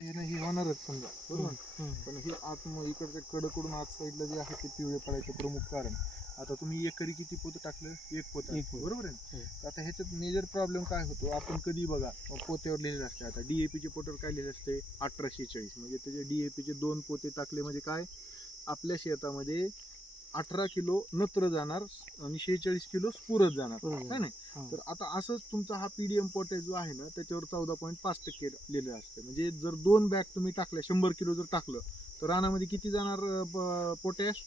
हे होणारच समजा बरोबर. पण हे आत इकडच्या कडकडून आत साईडला जे आहे ते पिवळे पडायचं प्रमुख कारण. आता तुम्ही एकरी किती पोतं टाकलं? एक पोत. बरोबर आहे हो. आता ह्याच्यात मेजर प्रॉब्लेम काय होतो? आपण कधी बघा पोत्यावर लिहिलेलं असते. आता DAP चे पोत्यावर काय लिहिलं असते? अठराशे चाळीस. म्हणजे त्याचे DAP चे दोन पोते टाकले म्हणजे काय? आपल्या शेतामध्ये अठरा किलो नत्र जाणार आणि शेहेचाळीस किलो स्फुरत जाणार. है नाही? हा. तर आता असंच तुमचा हा पीडीएम पोटॅश जो आहे ना त्याच्यावर चौदा पॉईंट पाच टक्के लिहिलेलं असतं. म्हणजे जर दोन बॅग तुम्ही टाकल्या शंभर किलो जर टाकलं तर रानामध्ये किती जाणार पोटॅश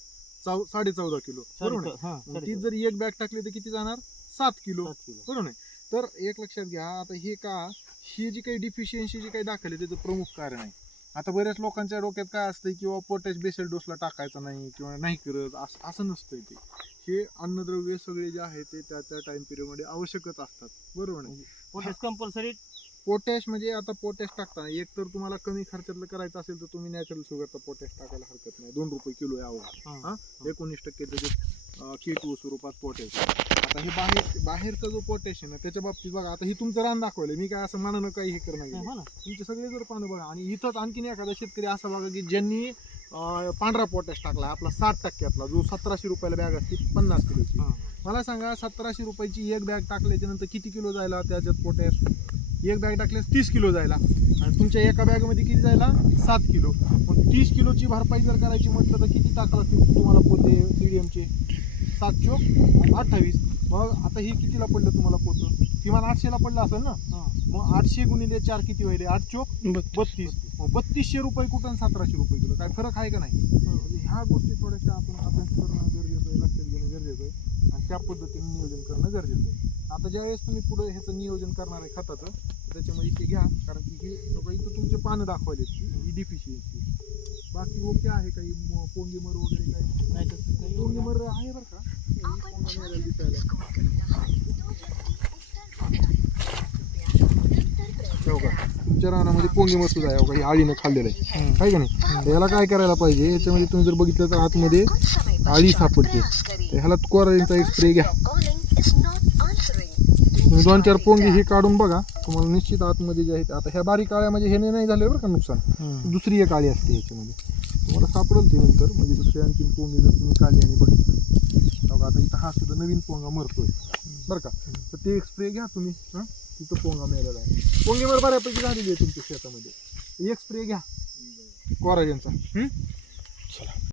साडे चौदा किलो. बरोबर ती. जर एक बॅग टाकली तर किती जाणार? सात किलो. सात किलो. बरोबर आहे? तर एक लक्षात घ्या आता हे का ही जी काही डिफिशियन्सी जी काही दाखवली त्याचं प्रमुख कारण आहे. आता बऱ्याच लोकांच्या डोक्यात काय असतं किंवा पोटॅश बेसल डोसला टाकायचा नाही किंवा नाही करत असं असं नसतंय ते. हे अन्नद्रव्य सगळे जे आहे ते त्या त्या टाइम पिरियडमध्ये आवश्यकच असतात. बरोबर नाही पोटॅश कंपल्सरी पोटॅश म्हणजे आता पोटॅश टाकताना. एक तर तुम्हाला कमी खर्चातलं करायचं असेल तर तुम्ही नॅचरल शुगरचा पोटॅश टाकायला हरकत नाही. दोन रुपये किलो यावं हा? एकोणीस टक्के त्याचे केटू स्वरूपात पोटॅश आता हे बाहेर बाहेरचा जो पोटॅश आहे ना त्याच्या बाबतीत बघा आता ही तुमचं रान दाखवलं मी काय असं म्हणणं काही हे करणं गेलं. हो ना. तुमचे सगळे जर पानं बघा आणि इथंच आणखीन एखादा शेतकरी असा बघा की ज्यांनी पांढरा पोटॅश टाकला आपला साठ टक्क्यातला जो सतराशे रुपयाला बॅग असते पन्नास किलोची. मला सांगा सतराशे रुपयाची एक बॅग टाकल्याच्या नंतर किती किलो जायला त्याच्यात पोटॅश एक बॅग टाकल्यास तीस किलो जायला. आणि तुमच्या एका बॅगमध्ये किती जायला? सात किलो. मग तीस किलोची भरपाई जर करायची म्हटलं तर किती टाका लागतील तुम्हाला पोते सीडीएमचे सात चोक अठ्ठावीस. मग आता हे कितीला पडलं तुम्हाला पोतं? किमान आठशेला पडलं असेल ना. मग आठशे गुणिले चार किती व्हायले? आठ चोक बत्तीस. मग बत्तीसशे रुपये कुठं सतराशे रुपये किलो? काय फरक आहे का नाही? म्हणजे ह्या गोष्टी थोड्याशा आपण अभ्यास करणं गरजेचं आहे लक्षात घेणं गरजेचं आहे. आणि त्या पद्धतीने नियोजन करणं गरजेचं आहे. आता ज्यावेळेस तुम्ही पुढे ह्याचं नियोजन करणार आहे खताचं तर त्याच्यामध्ये ते घ्या कारण की हे बघा इथं तुमचे पानं दाखवायलेत की ही डिफिशियन्सी बाकी ओके आहे काही पोंगेमर वगैरे काही? नाही तसं काही पोंगेमर आहे बरं का? हे पोंगा दिसायला. हो तुमच्या रानामध्ये पोंगेमर सुद्धा आहे हो का? हे आळीनं खाल्लेलं आहे. आहे का नाही? याला काय करायला पाहिजे? याच्यामध्ये तुम्ही जर बघितलं तर आतमध्ये आळी सापडते. ह्याला कोराडींचा एक स्प्रे घ्या. तुम्ही दोन चार पोंगे हे काढून बघा. तुम्हाला निश्चित आतमध्ये जे आहे आता ह्या बारीक आळ्या म्हणजे ह्याने नाही झाले बरं का नुकसान. दुसरी एक आळी असते ह्याच्यामध्ये. तुम्हाला सापडेल ती नंतर. म्हणजे दुसरी आणखीन पोंगे जर तुम्ही काढली आणि बघितली. बघा आता इथं हा सुद्धा नवीन पोंगा मरतोय. बरं का? तर ते एक स्प्रे घ्या तुम्ही हां? तिथं पोंगा मिळालेला आहे. पोंगेवर बऱ्यापैकी झालेली आहे तुमच्या शेतामध्ये. एक स्प्रे घ्या. कोराजेनचा.